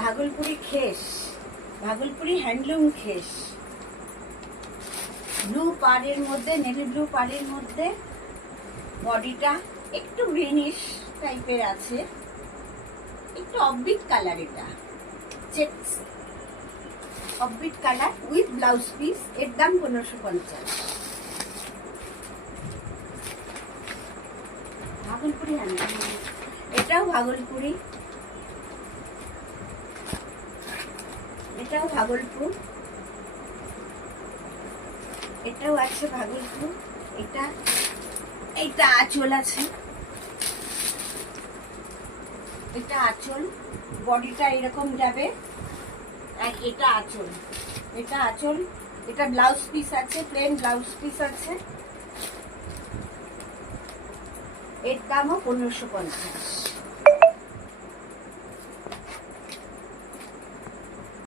ভাগলপুরি খেস, ভাগলপুরি হ্যান্ডলুম খেস। ব্লু পাড়ের মধ্যে, নেভি ব্লু পাড়ের মধ্যে বডিটা একটু গ্রিনিশ টাইপের আছে, একটু অফবিট কালার এটা। Checks offbeat colour with blouse piece এর দাম পনেরোশো পঞ্চাশ। ভাগলপুরি হ্যান্ডলুম। এটাও ভাগলপুরি। এটাও ভাগলপুর। এটাও আছে ভাগলপুর। এটা, এইটা আঁচল আছে। এটা আঁচল, বডিটা এরকম যাবে। আর এটা আঁচল। এটা আঁচল, এটা ব্লাউজ পিস আছে প্লেন ব্লাউজ পিস আছে। এর দামও পনেরোশো পঞ্চাশ।